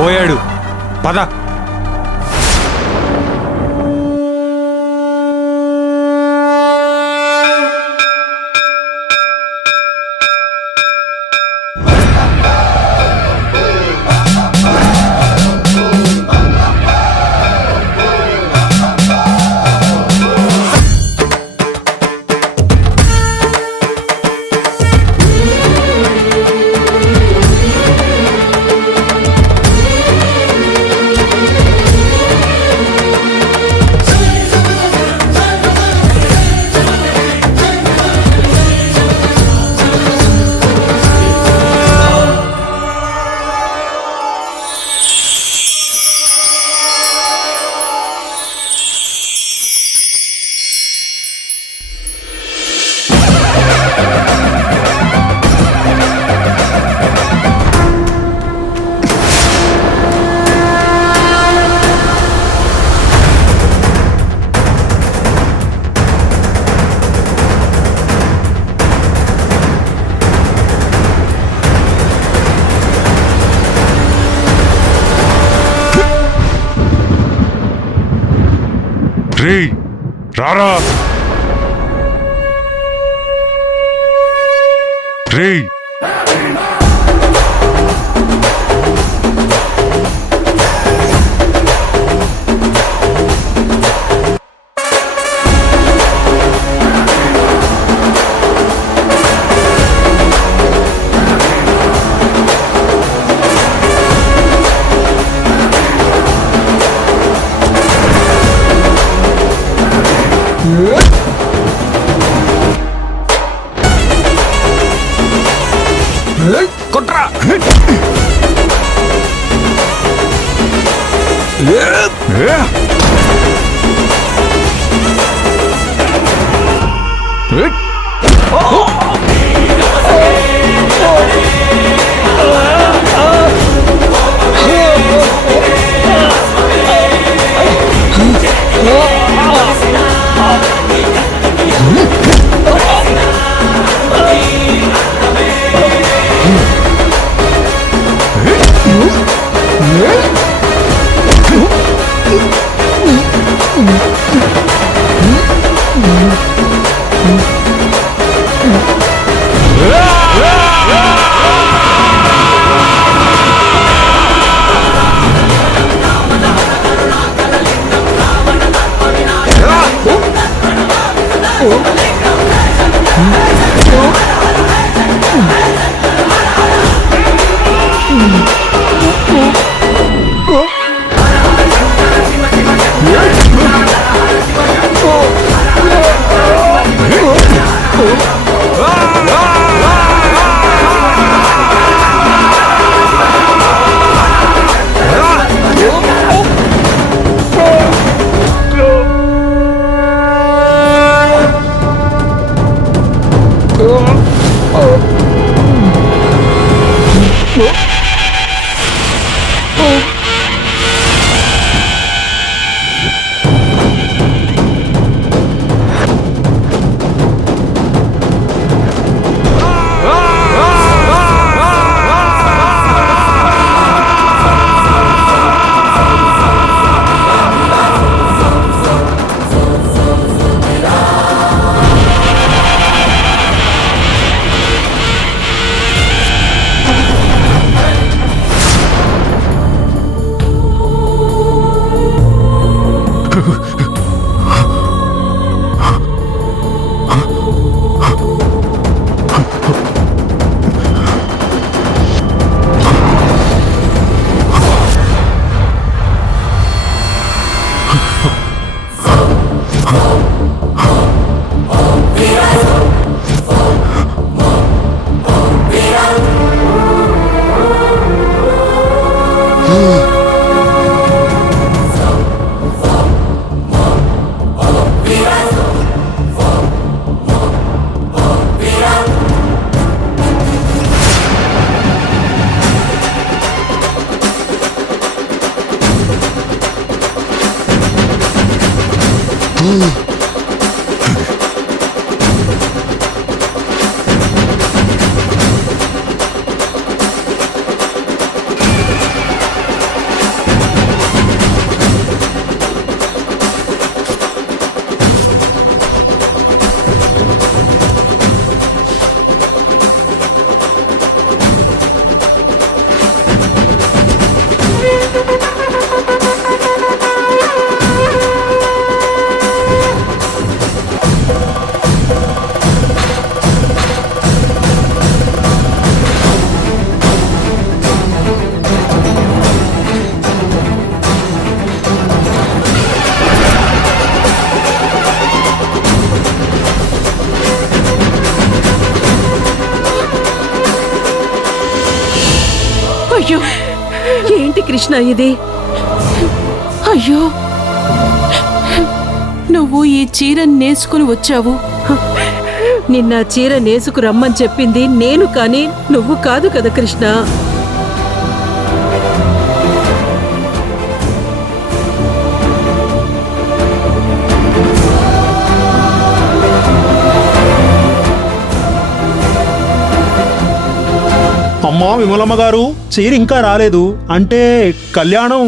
పోయాడు. పద. రేయ్ రారా, రేయ్ కొట్రా. కృష్ణ ఇది? అయ్యో, నువ్వు ఈ చీర నేసుకుని వచ్చావు. నిన్న చీర నేసుకు రమ్మని చెప్పింది నేను కానీ నువ్వు కాదు కదా కృష్ణ. అమ్మా విమలమ్మ గారు, చీర ఇంకా రాలేదు అంటే కళ్యాణం.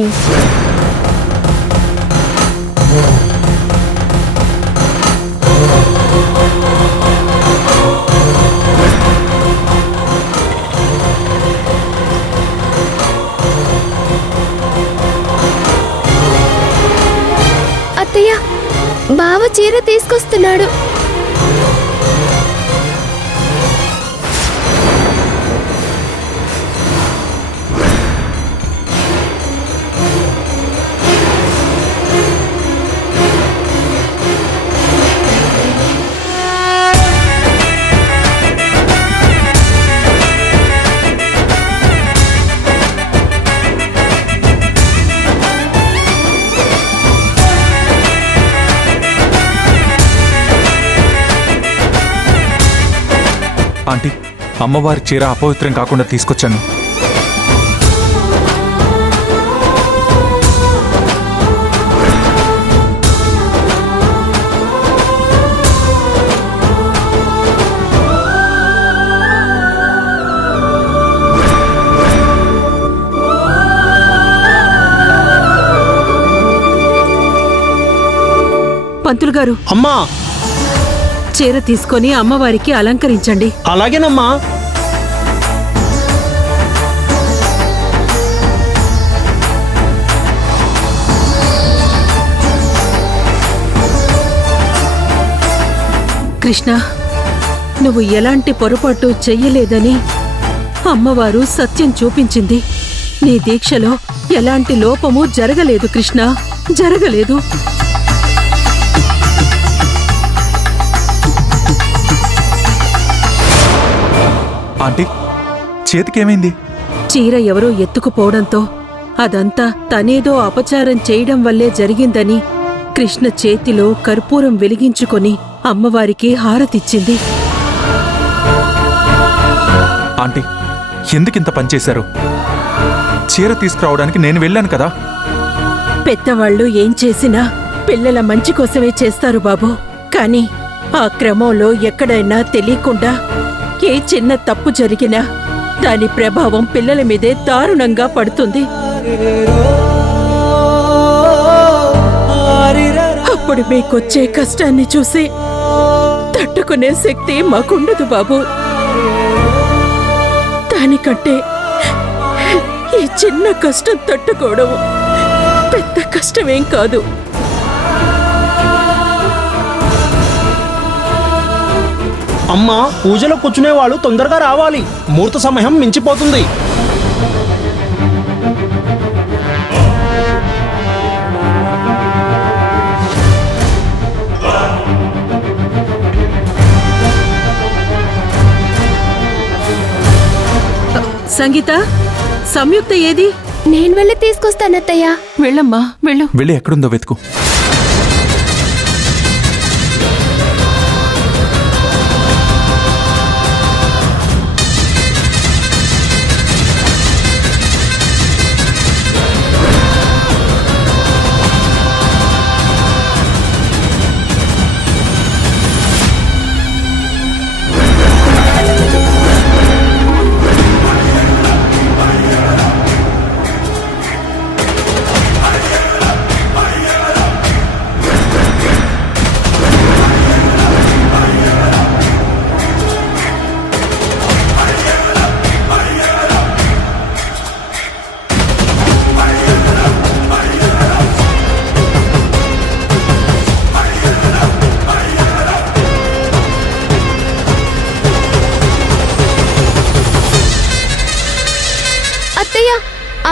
అత్తయ్య, బావ చీర తీసుకొస్తున్నాడు. ఆంటీ, అమ్మవారి చీర అపవిత్రం కాకుండా తీసుకొచ్చాను. పంతులు గారు, అమ్మా, చీర తీసుకొని అమ్మవారికి అలంకరించండి. అలాగేనమ్మా. కృష్ణ, నువ్వు ఎలాంటి పొరపాటు చెయ్యలేదని అమ్మవారు సత్యం చూపించింది. నీ దీక్షలో ఎలాంటి లోపము జరగలేదు కృష్ణ, జరగలేదు. ఆంటీ, చేతికేమైంది? చీర ఎవరో ఎత్తుకుపోవడంతో అదంతా తనేదో అపచారం చేయడం వల్లే జరిగిందని కృష్ణ చేతిలో కర్పూరం వెలిగించుకొని అమ్మవారికి హారతిచ్చింది. ఆంటీ, ఎందుకింత పనిచేశారు? చీర తీసుకురావడానికి నేను వెళ్ళాను కదా. పెద్దవాళ్ళు ఏం చేసినా పిల్లల మంచి కోసమే చేస్తారు బాబు. కాని ఆ క్రమంలో ఎక్కడైనా తెలియకుండా ఏ చిన్న తప్పు జరిగినా దాని ప్రభావం పిల్లల మీదే దారుణంగా పడుతుంది. అప్పుడు మీకొచ్చే కష్టాన్ని చూసి తట్టుకునే శక్తి మాకుండదు బాబు. దానికంటే ఈ చిన్న కష్టం తట్టుకోవడం పెద్ద కష్టమేం కాదు. అమ్మా, పూజలో కూర్చునే వాళ్ళు తొందరగా రావాలి, ముహూర్త సమయం మించిపోతుంది. సంగీత, సంయుక్త ఏది? నేను వెళ్ళి తీసుకొస్తానత్తయ్య. వెళ్ళమ్మా, వెళ్ళు. వెళ్ళి ఎక్కడుందో వెతుకు.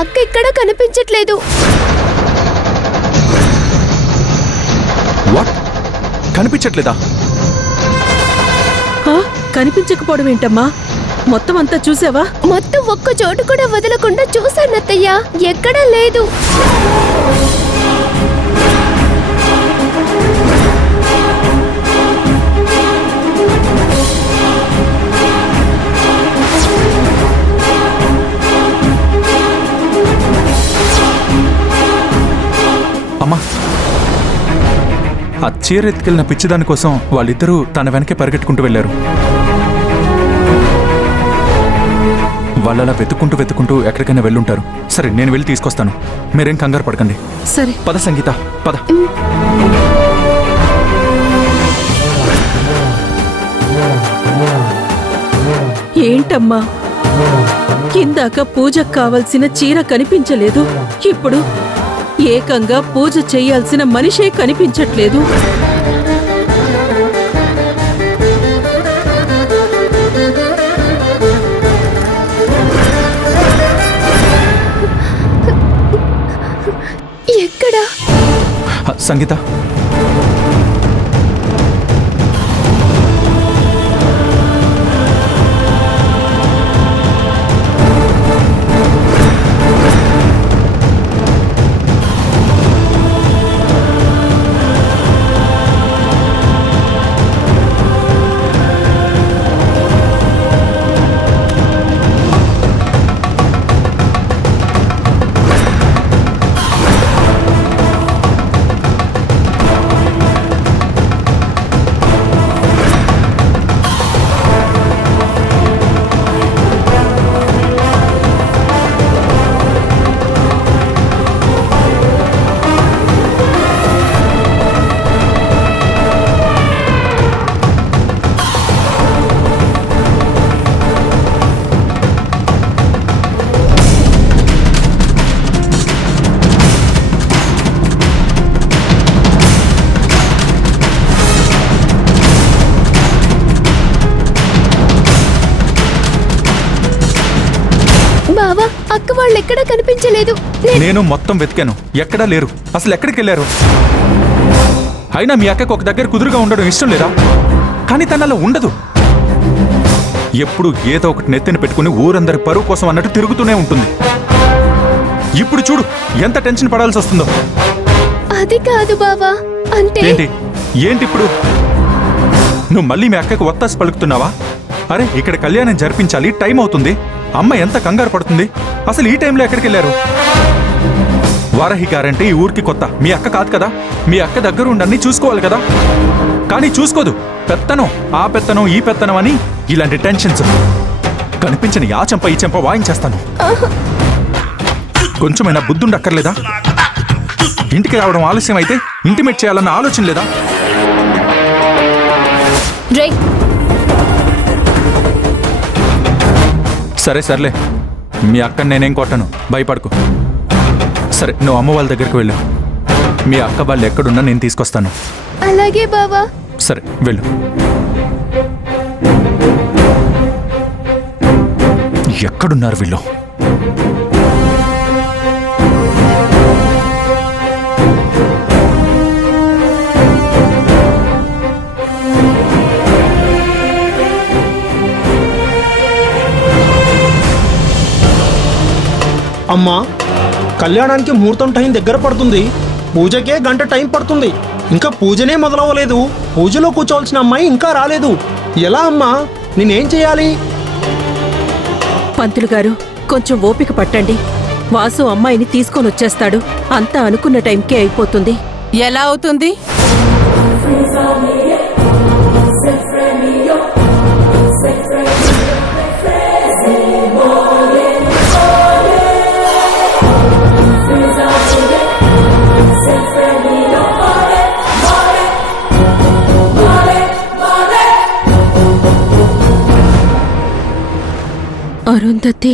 అక్క ఇక్కడ కనిపించట్లేదు. వాట్? కనిపించట్లేదా? కనిపించకపోవడం ఏంటమ్మా? మొత్తం అంతా చూసావా? మొత్తం ఒక్క చోటు కూడా వదలకుండా చూశానత్తయ్య, ఎక్కడా లేదు. అమ్మా, ఆ చీర ఎత్తుకెళ్ళిన పిచ్చిదాని కోసం వాళ్ళిద్దరూ తన వెనకే పరిగెట్టుకుంటూ వెళ్ళారు. వాళ్ళలా వెతుక్కుంటూ ఎక్కడికైనా వెళ్ళుంటారు. సరే, నేను వెళ్ళి తీసుకొస్తాను. మీరేం కంగారు పడకండి. సరే. పద సంగీత, పద. ఏంటమ్మా, ఇందాక పూజకు కావలసిన చీర కనిపించలేదు, ఇప్పుడు ఏకంగా పూజ చేయాల్సిన మనిషే కనిపించట్లేదు. ఎక్కడా? సంగీత, బావా, అక్క వాళ్ళు ఎక్కడా కనిపించలేదు. నేను మొత్తం వెతికాను, ఎక్కడా లేరు. అసలు ఎక్కడికి వెళ్ళారు? అయినా మీ అక్కకు ఒక దగ్గర కుదురుగా ఉండడం ఇష్టం లేదా? కానీ తనలో ఉండదు. ఎప్పుడు ఏదో ఒకటి నెత్తిన పెట్టుకుని ఊరందరి పరువు కోసం అన్నట్టు తిరుగుతూనే ఉంటుంది. ఇప్పుడు చూడు ఎంత టెన్షన్ పడాల్సి వస్తుందో. అది కాదు బావా, అంటే ఏంటి ఇప్పుడు? నువ్వు మళ్ళీ మీ అక్కకు ఒత్తాసి పలుకుతున్నావా? అరే, ఇక్కడ కళ్యాణం జరిపించాలి, టైం అవుతుంది. అమ్మ ఎంత కంగారు పడుతుంది. అసలు ఈ టైంలో ఎక్కడికి వెళ్ళారు? వారాహి గారంటే ఈ ఊరికి కొత్త, మీ అక్క కాదు కదా. మీ అక్క దగ్గర ఉండన్నీ చూసుకోవాలి కదా. కానీ చూసుకోదు. పెత్తనం, ఆ పెత్తనం, ఈ పెత్తనం అని ఇలాంటి టెన్షన్స్. కనిపించిన ఆ చెంప ఈ చెంప వాయించేస్తాను. కొంచెమైనా బుద్ధుండక్కర్లేదా? ఇంటికి రావడం ఆలస్యం అయితే ఇంటిమేట్ చేయాలన్న ఆలోచన లేదా? సర్లే, మీ అక్కని నేనేం కొట్టను, భయపడకు. సరే, నువ్వు అమ్మ వాళ్ళ దగ్గరికి వెళ్ళు. మీ అక్క వాళ్ళు ఎక్కడున్నా నేను తీసుకొస్తాను. అలాగే బావా. సరే, వెళ్ళు. ఎక్కడున్నారు వీళ్ళు? అమ్మా, కళ్యాణానికి ముహూర్తం టైం దగ్గర పడుతుంది. పూజకే గంట టైం పడుతుంది. ఇంకా పూజనే మొదలవ్వలేదు. పూజలో కూర్చోవలసిన అమ్మాయి ఇంకా రాలేదు. ఎలా అమ్మా? నేనేం చేయాలి? పంతులు గారు, కొంచెం ఓపిక పట్టండి. వాసు అమ్మాయిని తీసుకొని వచ్చేస్తాడు. అంతా అనుకున్న టైంకే అయిపోతుంది. ఎలా అవుతుంది? అరుంధతి,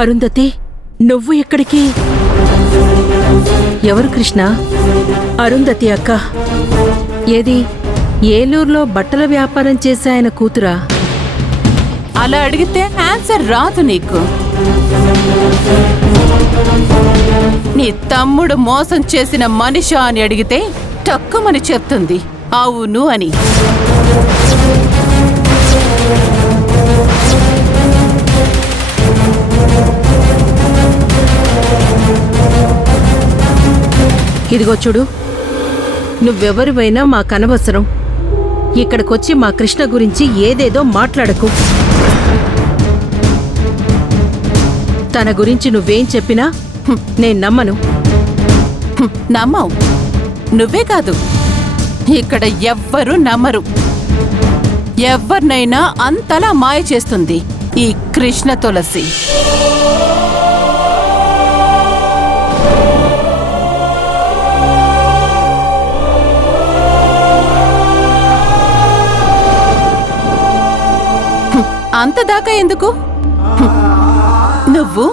అరుంధతి, నువ్వు ఎక్కడికి? ఎవరు కృష్ణ? అరుంధతి అక్క. ఏది ఏలూరులో బట్టల వ్యాపారం చేసే ఆయన కూతురా? అలా అడిగితే ఆన్సర్ రాదు నీకు. నీ తమ్ముడు మోసం చేసిన మనిషా అని అడిగితే తక్కువని చెప్తుంది అవును అని. ఇదిగో చూడు, నువ్వెవరివైనా మాకనవసరం. ఇక్కడికొచ్చి మా కృష్ణ గురించి ఏదేదో మాట్లాడకు. తన గురించి నువ్వేం చెప్పినా నేను నమ్మను. నమ్మవు. నువ్వే కాదు, ఇక్కడ ఎవ్వరూ నమ్మరు. ఎవ్వరినైనా అంతలా మాయ చేస్తుంది ఈ కృష్ణ తులసి. అంతదాకా ఎందుకు? నువ్వు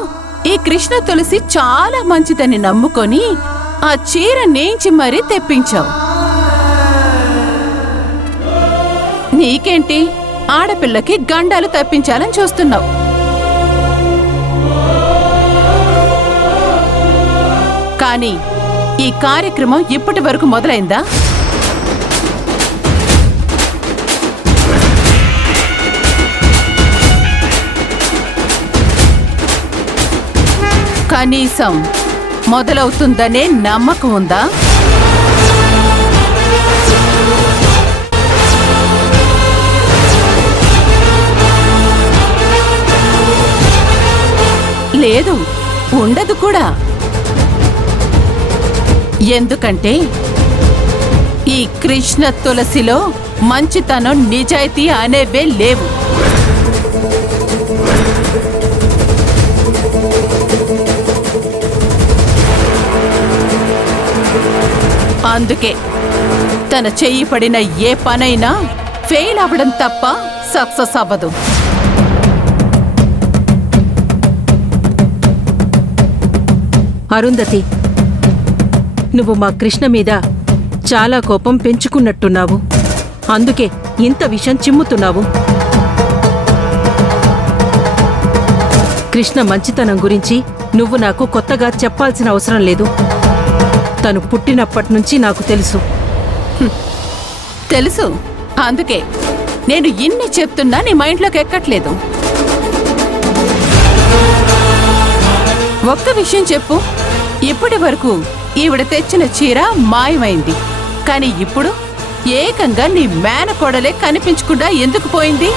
ఈ కృష్ణ తులసి చాలా మంచిదని నమ్ముకొని ఆ చీర నేంచి మరీ తెప్పించావు. నీకేంటి, ఆడపిల్లకి గండాలు తప్పించాలని చూస్తున్నావు. కానీ ఈ కార్యక్రమం ఇప్పటి వరకు మొదలైందా? కనీసం మొదలవుతుందనే నమ్మకం ఉందా? లేదు, ఉండదు కూడా. ఎందుకంటే ఈ కృష్ణ తులసిలో మంచితనం, నిజాయితీ అనేవే లేవు. అందుకే తన చెయ్యి పడిన ఏ పనైనా ఫెయిల్ అవ్వడం తప్ప సక్సెస్ అవ్వదు. అరుంధతి, నువ్వు మా కృష్ణ మీద చాలా కోపం పెంచుకున్నట్టున్నావు. అందుకే ఇంత విషం చిమ్ముతున్నావు. కృష్ణ మంచితనం గురించి నువ్వు నాకు కొత్తగా చెప్పాల్సిన అవసరం లేదు. తను పుట్టినప్పటి నుంచి నాకు తెలుసు. తెలుసు, అందుకే నేను ఇన్ని చెప్తున్నా నీ మైండ్లోకి ఎక్కట్లేదు. ఒక్క విషయం చెప్పు, ఇప్పటి వరకు ఈవిడ తెచ్చిన చీర మాయమైంది. కానీ ఇప్పుడు ఏకంగా నీ మేనకోడలే కనిపించకుండా ఎందుకు పోయింది?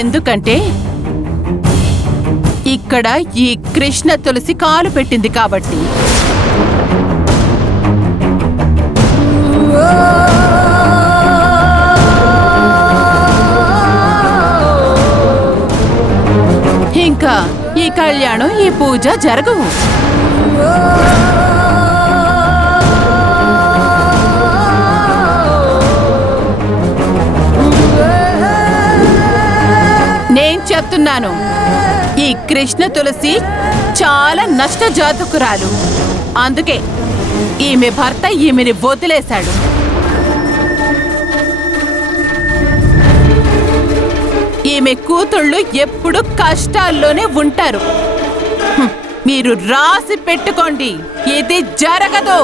ఎందుకంటే ఇక్కడ ఈ కృష్ణ తులసి కాలు పెట్టింది కాబట్టి. ఇంకా ఈ కళ్యాణం, ఈ పూజ జరగవు. నేను చెప్తున్నాను, ఈ కృష్ణ తులసి చాలా నష్ట జాతకురాలు. అందుకే ఈమె భర్త ఈమెని వదిలేశాడు. ఈమె కూతుళ్ళు ఎప్పుడు కష్టాల్లోనే ఉంటారు. మీరు రాసి పెట్టుకోండి, ఇది జరగదు.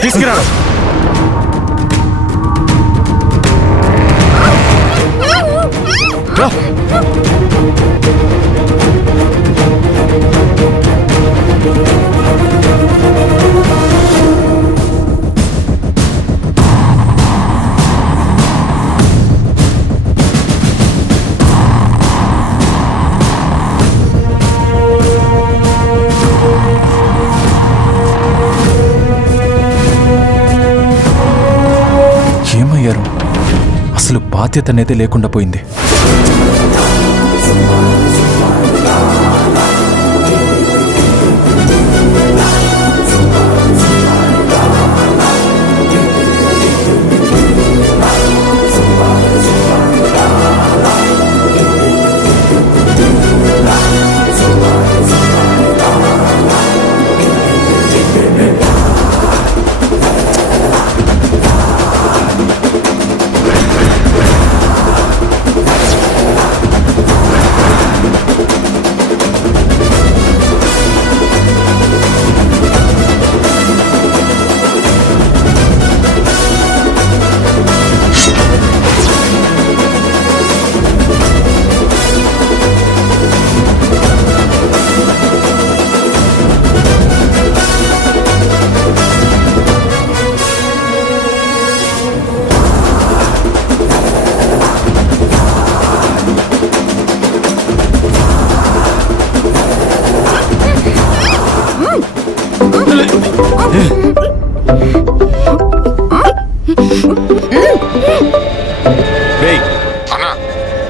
తీసుకురా. బాధ్యత అనేది లేకుండా పోయింది.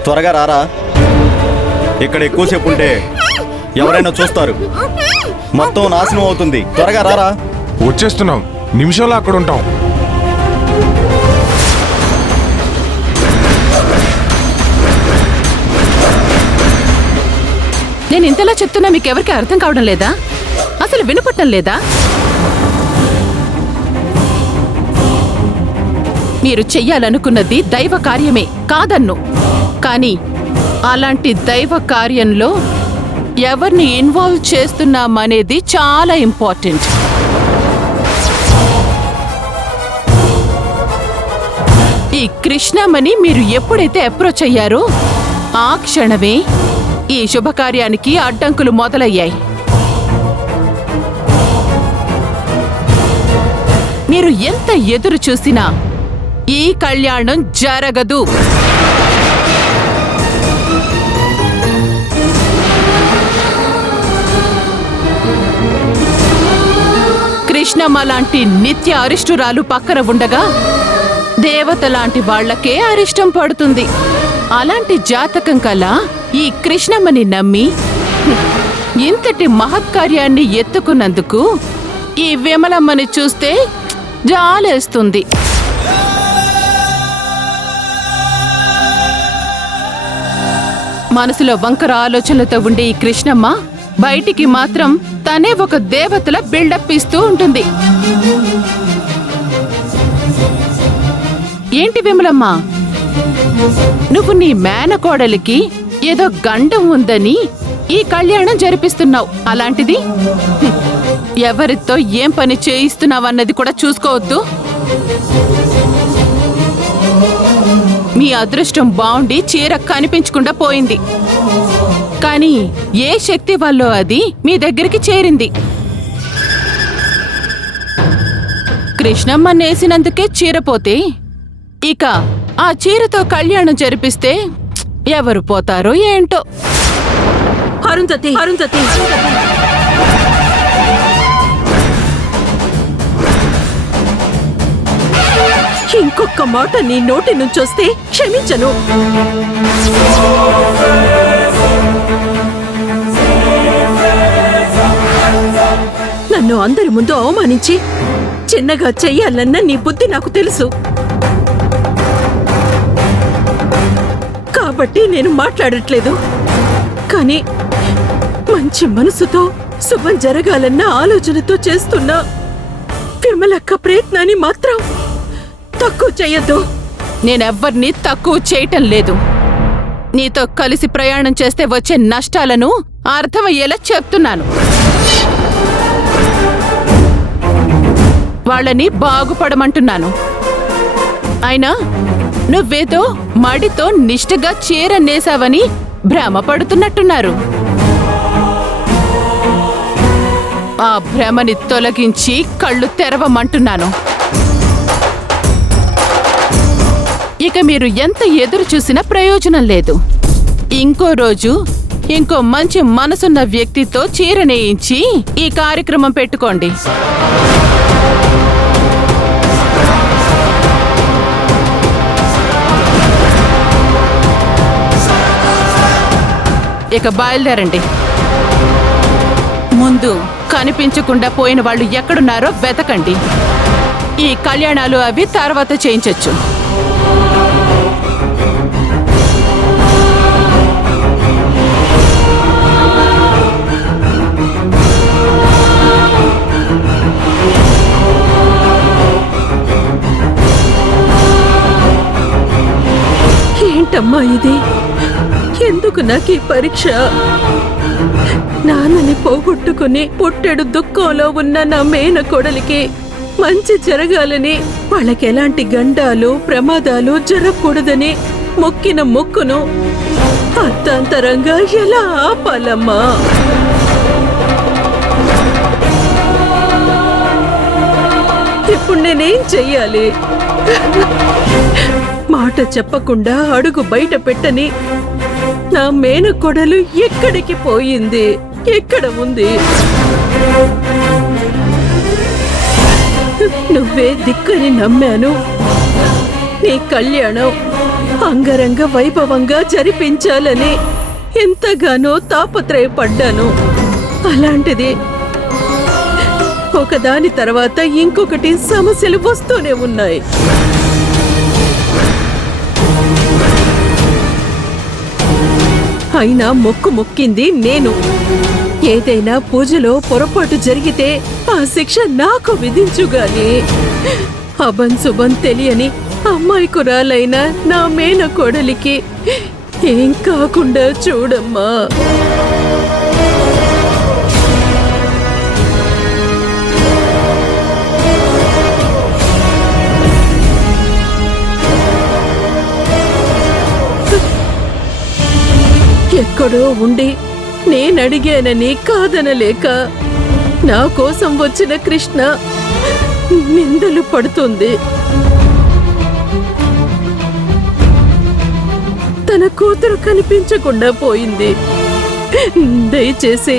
త్వరగా రారా, ఇక్కడ ఎక్కువసేపు ఉంటే ఎవరైనా చూస్తారు, మొత్తం నాశనం అవుతుంది. త్వరగా రారా. వచ్చేస్తున్నాం, నిమిషంలో అక్కడ ఉంటాం. నేను ఇంతలా చెప్తున్నా మీకెవరికి అర్థం కావడం లేదా? అసలు వినపట్టం లేదా? మీరు చెయ్యాలనుకున్నది దైవ కార్యమే కాదన్ను, కానీ అలాంటి దైవ కార్యంలో ఎవరిని ఇన్వాల్వ్ చేస్తున్నామనేది చాలా ఇంపార్టెంట్. ఈ కృష్ణమని మీరు ఎప్పుడైతే అప్రోచ్ అయ్యారో ఆ క్షణమే ఈ శుభకార్యానికి అడ్డంకులు మొదలయ్యాయి. మీరు ఎంత ఎదురు చూసినా ఈ కళ్యాణం జరగదు. కృష్ణమ్మ లాంటి నిత్య అరిష్టురాలు పక్కన ఉండగా దేవత లాంటి వాళ్లకే అరిష్టం పడుతుంది. అలాంటి జాతకం కల ఈ కృష్ణమ్మని నమ్మి ఇంతటి మహత్కార్యాన్ని ఎత్తుకున్నందుకు ఈ విమలమ్మని చూస్తే జాలేస్తుంది. మనసులో వంకర ఆలోచనలతో ఉండే ఈ కృష్ణమ్మ బయటికి మాత్రం తనే ఒక దేవతల బిల్డప్ ఇస్తూ ఉంటుంది. ఏంటి విమలమ్మ, నువ్వు నీ మేనకోడలికి ఏదో గండం ఉందని ఈ కళ్యాణం జరిపిస్తున్నావు. అలాంటిది ఎవరితో ఏం పని చేయిస్తున్నావన్నది కూడా చూసుకోవద్దు. మీ అదృష్టం బాగుండి చీర కనిపించకుండా పోయింది, కానీ ఏ శక్తి వల్లో అది మీ దగ్గరికి చేరింది. కృష్ణమ్మ నేసినందుకే చీర పోతే ఇక ఆ చీరతో కళ్యాణం జరిపిస్తే ఎవరు పోతారో ఏంటో. అరుంధతి, అరుంధతి, ఇంకొక మాట నీ నోటి నుంచొస్తే క్షమించను. నన్ను అందరి ముందు అవమానించి చిన్నగా చెయ్యాలన్న నీ బుద్ధి నాకు తెలుసు, కాబట్టి నేను మాట్లాడట్లేదు. కానీ మంచి మనసుతో శుభం జరగాలన్న ఆలోచనతో చేస్తున్న విమలక్క ప్రయత్నాన్ని మాత్రం తక్కువ చెయ్యొద్దు. నేనెవ్వరినీ తక్కువ చేయటం లేదు. నీతో కలిసి ప్రయాణం చేస్తే వచ్చే నష్టాలను అర్థమయ్యేలా చెప్తున్నాను. వాళ్ళని బాగుపడమంటున్నాను. అయినా నువ్వేదో మడితో నిష్ఠగా చీర నేసావని భ్రమపడుతున్నట్టున్నారు. ఆ భ్రమని తొలగించి కళ్ళు తెరవమంటున్నాను. ఇక మీరు ఎంత ఎదురు చూసినా ప్రయోజనం లేదు. ఇంకో రోజు ఇంకో మంచి మనసున్న వ్యక్తితో చీర నేయించి ఈ కార్యక్రమం పెట్టుకోండి. ఇక బయలుదేరండి. ముందు కనిపించకుండా పోయిన వాళ్ళు ఎక్కడున్నారో వెతకండి. ఈ కళ్యాణాలు అవి తర్వాత చేయించొచ్చు. ఏంటమ్మా ఇది? ఎందుకు నాకు ఈ పరీక్ష? నాన్నని పోగొట్టుకుని పుట్టెడు దుఃఖంలో ఉన్న నా మేన కొడలికి మంచి జరగాలని, వాళ్ళకి ఎలాంటి గండాలు ప్రమాదాలు జరగకూడదని మొక్కిన మొక్కును అర్థాంతరంగా ఎలా ఆపాలమ్మా? ఇప్పుడు నేనేం చెయ్యాలి? మాట చెప్పకుండా అడుగు బయట పెట్టని నా మేనకోడలు ఎక్కడికి పోయింది? ఎక్కడ ఉంది? నువ్వే దిక్కని నమ్మాను. నీ కళ్యాణం అంగరంగ వైభవంగా జరిపించాలని ఎంతగానో తాపత్రయపడ్డాను. అలాంటిది ఒకదాని తర్వాత ఇంకొకటి సమస్యలు వస్తూనే ఉన్నాయి. అయినా మొక్కింది నేను. ఏదైనా పూజలో పొరపాటు జరిగితే ఆ శిక్ష నాకు విధించుగాని అభంశుభం తెలియని అమ్మాయికురాలైన నా మేన కోడలికి ఏం కాకుండా చూడమ్మా. ఎక్కడో ఉండి నేనడిగానని కాదనలేక నా కోసం వచ్చిన కృష్ణ నిందలు పడుతుంది. తన కూతురు కనిపించకుండా పోయింది. దయచేసి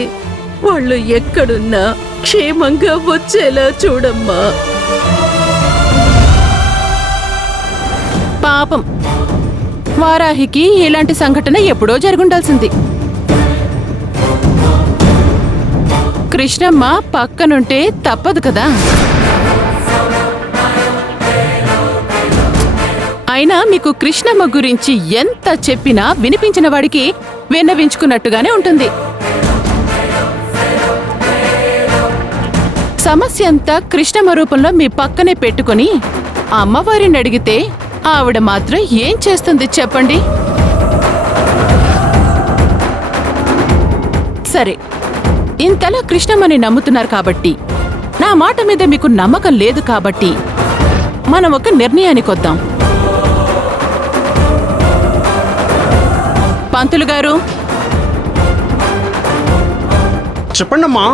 వాళ్ళు ఎక్కడున్నా క్షేమంగా వచ్చేలా చూడమ్మా. పాపం, వారాహికి ఇలాంటి సంఘటన ఎప్పుడో జరుగుండాల్సింది. కృష్ణమ్మ పక్కనుంటే తప్పదు కదా. అయినా మీకు కృష్ణమ్మ గురించి ఎంత చెప్పినా వినిపించిన వాడికి విన్నవించుకున్నట్టుగానే ఉంటుంది. సమస్య అంతా కృష్ణమ్మ రూపంలో మీ పక్కనే పెట్టుకుని అమ్మవారిని అడిగితే ఆవిడ మాత్రం ఏం చేస్తుంది చెప్పండి? సరే, ఇంతలా కృష్ణమ్మని నమ్ముతున్నారు కాబట్టి, నా మాట మీద మీకు నమ్మకం లేదు కాబట్టి మనం ఒక నిర్ణయానికి వద్దాం. పంతులు గారు, చెప్పండమ్మా.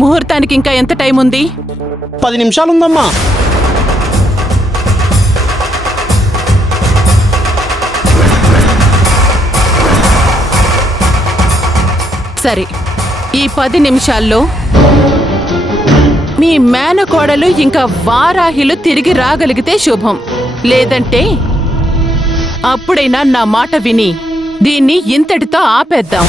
ముహూర్తానికి ఇంకా ఎంత టైం ఉంది? 10 నిమిషాలుందమ్మా. సరే, ఈ 10 నిమిషాల్లో మీ మేనకోడలు ఇంకా వారాహిలు తిరిగి రాగలిగితే శుభం. లేదంటే అప్పుడైనా నా మాట విని దీన్ని ఇంతటితో ఆపేద్దాం.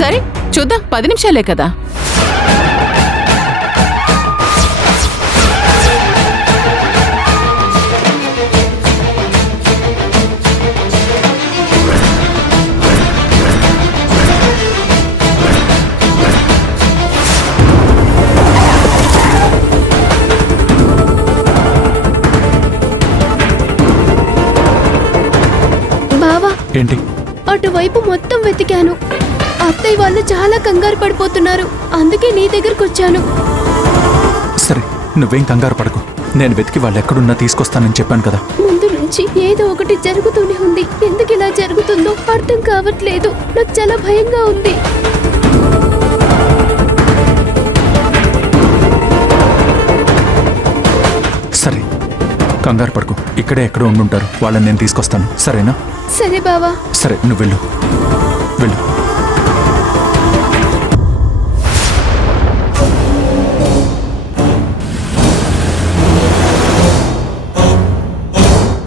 సరే, చూద్దాం. 10 నిమిషాలే కదా. ఏంటి? అటువైపు మొత్తం వెతికాను. అత్తయ్య వాళ్ళు చాలా కంగారు పడిపోతున్నారు. అందుకే నీ దగ్గరకు వచ్చాను. సరే, నువ్వేం కంగారు పడకు. నేను వెతికి వాళ్ళు ఎక్కడున్నా తీసుకొస్తానని చెప్పాను కదా. ముందు నుంచి ఏదో ఒకటి జరుగుతూనే ఉంది. ఎందుకు ఇలా జరుగుతుందో అర్థం కావట్లేదు. నాకు చాలా భయంగా ఉంది. సరే, కంగారు పడకు. ఇక్కడే ఎక్కడో ఉండుంటారు. వాళ్ళని నేను తీసుకొస్తాను. సరేనా? సరే బావా. సరే, నువ్వు వెళ్ళు. వెళ్ళు.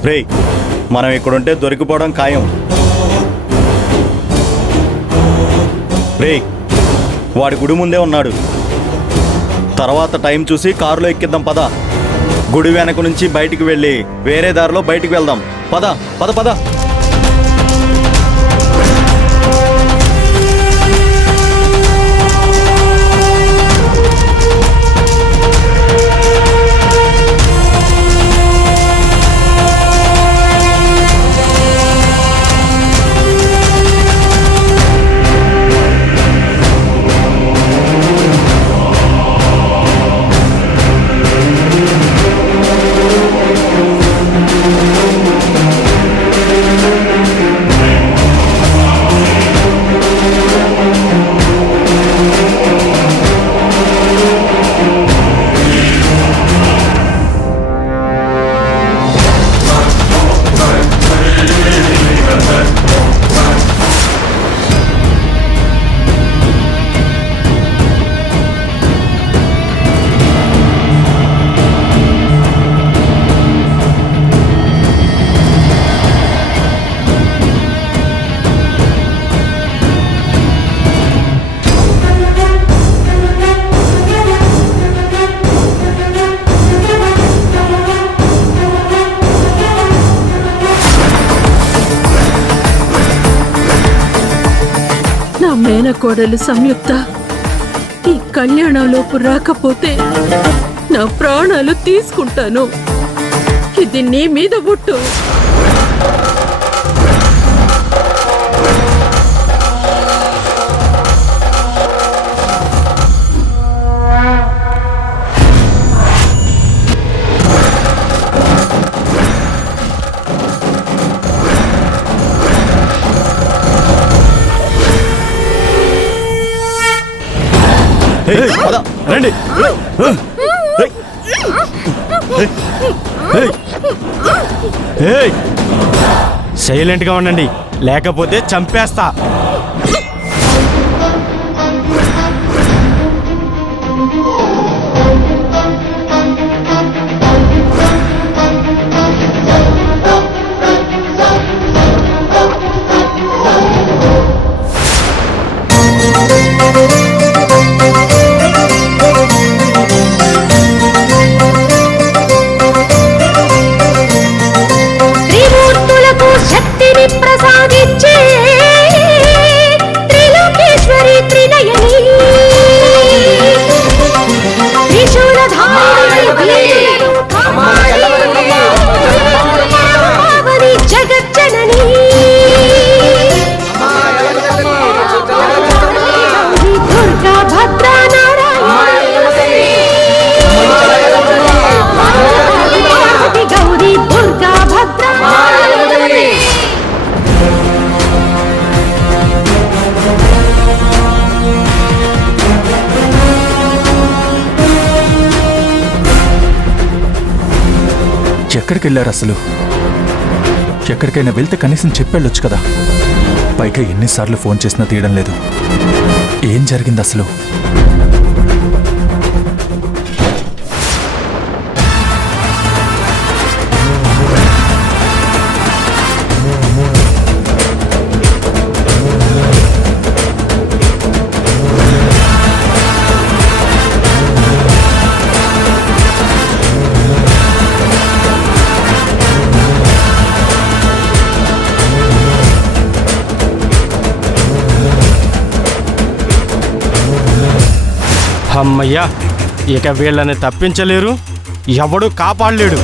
రేయ్ మనం ఇక్కడుంటే దొరికిపోవడం ఖాయం. రేయ్ వాడి గుడి ముందే ఉన్నాడు. తర్వాత టైం చూసి కారులో ఎక్కిద్దాం పద. గుడి వెనక నుంచి బయటికి వెళ్ళి వేరే దారిలో బయటికి వెళ్దాం. పద పద పద. నా మేనకోడలు సంయుక్త ఈ కళ్యాణంలోపు రాకపోతే నా ప్రాణాలు తీసుకుంటాను. ఇది నీ మీద ఒట్టు. పద రండి. సైలెంట్గా ఉండండి, లేకపోతే చంపేస్తా. త్రిమూర్తులకు శక్తిని ప్రసాదించే త్రిలోకేశ్వరి త్రినయని త్రిశూలధారిణి పావని జగజ్జనని దుర్గా భద్రా నారాయణి గౌరీ దుర్గా భద్రా. ఎక్కడికి వెళ్ళారు అసలు? ఎక్కడికైనా వెళ్తే కనీసం చెప్పెళ్ళొచ్చు కదా. పైగా ఎన్నిసార్లు ఫోన్ చేసినా తీయడం లేదు. ఏం జరిగింది అసలు? అమ్మయ్యా, ఇక వీళ్ళని తప్పించలేరు, ఎవడు కాపాడలేడు.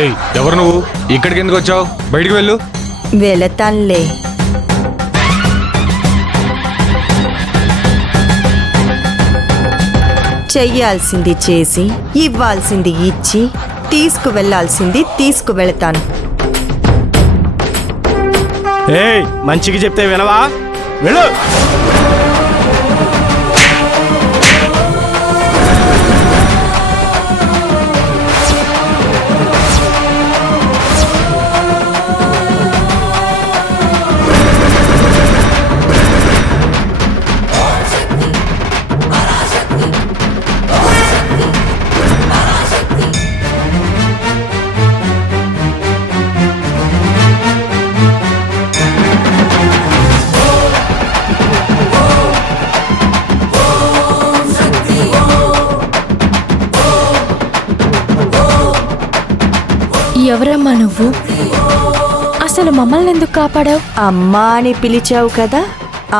ఏయ్, ఎవరు నువ్వు? ఇక్కడికి ఎందుకు వచ్చావు? బయటికి వెళ్ళు. వెళతాన్లే. చెయ్యాల్సింది చేసి ఇవ్వాల్సింది ఇచ్చి తీసుకువెళ్లాల్సింది తీసుకువెళతాను. ఏయ్, మంచిగా చెప్తే వినవా? వెళ్ళు. ఎవరమ్మా నువ్వు? అసలు మమ్మల్ని ఎందుకు కాపాడావు? అమ్మా అని పిలిచావు కదా,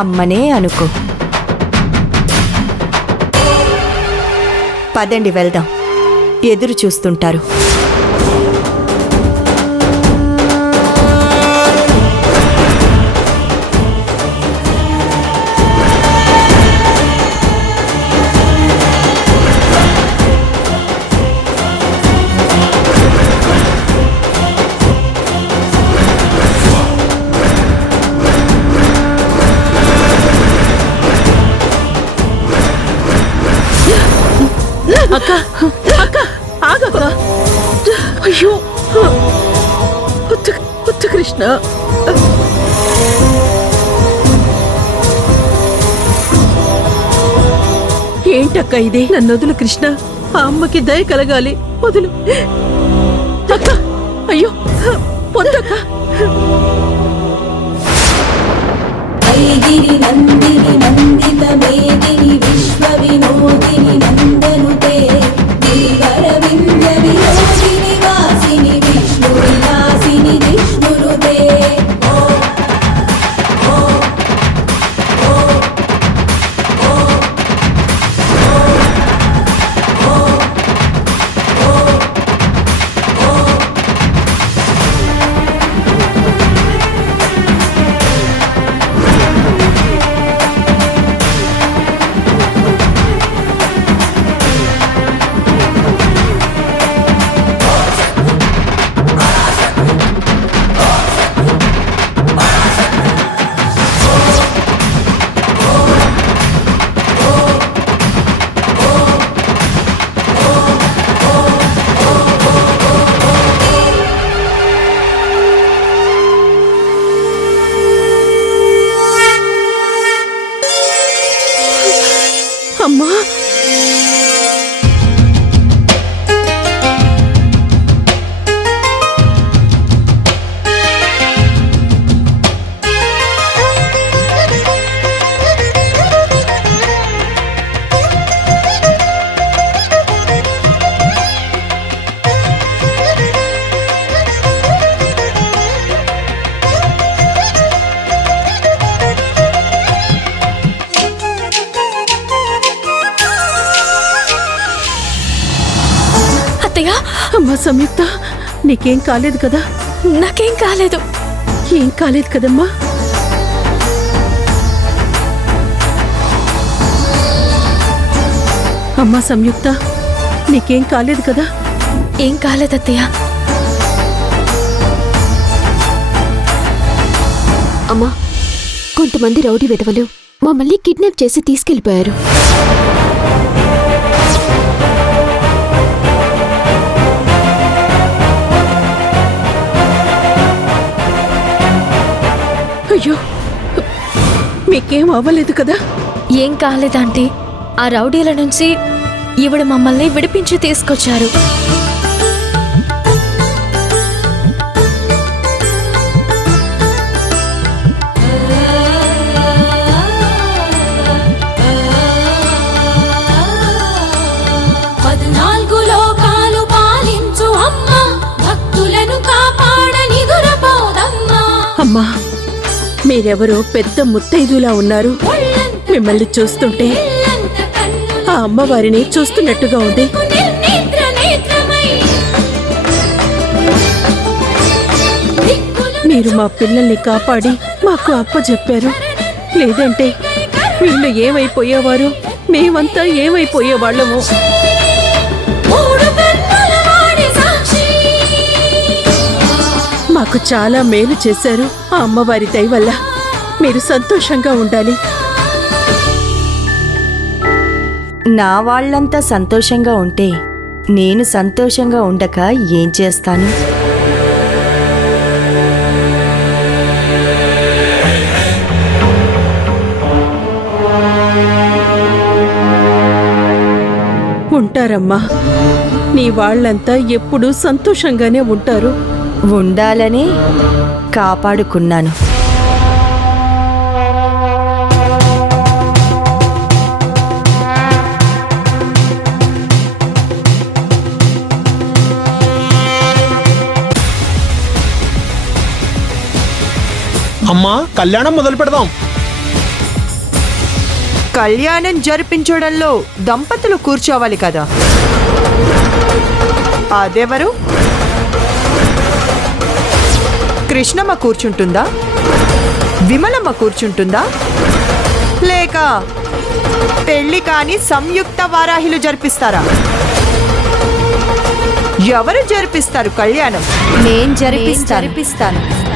అమ్మనే అనుకో. పదండి వెళ్దాం, ఎదురు చూస్తుంటారు. అక్క అక్క ఆగక్క. అయ్యో ఉత్త కృష్ణ. ఏంటక్క ఇది? నన్ను వదులు కృష్ణ, ఆ అమ్మకి దయ కలగాలి, వదులు అక్క. అయ్యో పొద్దక్క. నందిని నందిత మేదిని విశ్వ వినోదిని నందనుతే గిరివరవింద వినోదిని వాసిని విష్ణు విలాసిని విష్ణునుతే. అమ్మా అమ్మా సంయుక్త, నీకేం కాలేదు కదా? నాకేం కాలేదు. ఏం కాలేదు కదమ్మా? అమ్మా సంయుక్త, నీకేం కాలేదు కదా? ఏం కాలేదు అత్తయ్య. అమ్మా, కొంతమంది రౌడీ విధవలు మమ్మల్ని కిడ్నాప్ చేసి తీసుకెళ్లిపోయారు. అయ్యో, మీకేం అవ్వలేదు కదా? ఏం కాలేదంటే ఆ రౌడీల నుంచి ఈవిడ మమ్మల్ని విడిపించి తీసుకొచ్చారు. అమ్మా, మీరెవరో పెద్ద ముత్తైదులా ఉన్నారు. మిమ్మల్ని చూస్తుంటే ఆ అమ్మవారిని చూస్తున్నట్టుగా ఉంది. మీరు మా పిల్లల్ని కాపాడి మాకు అప్పచెప్పారు. లేదంటే వీళ్ళు ఏమైపోయేవారు, మేమంతా ఏమైపోయేవాళ్ళము. మూడు కన్నుల వాడి సాక్షి మాకు చాలా మేలు చేశారు. ఆ అమ్మవారి దయ వల్ల మీరు సంతోషంగా ఉండాలి. నా వాళ్ళంతా సంతోషంగా ఉంటే నేను సంతోషంగా ఉండక ఏం చేస్తాను? ఉంటారమ్మా. నీ వాళ్ళంతా ఎప్పుడూ సంతోషంగానే ఉంటారు. ఉండాలని కాపాడుకున్నాను. అమ్మా, కళ్యాణం మొదలు పెడదాం. కళ్యాణం జరిపించడంలో దంపతులు కూర్చోవాలి కదా. అదెవరు? కృష్ణమ్మ కూర్చుంటుందా? విమలమ్మ కూర్చుంటుందా? లేక పెళ్లి కాని సంయుక్త వారాహిలు జరిపిస్తారా? ఎవరు జరిపిస్తారు కళ్యాణం? నేను జరిపిస్తాను.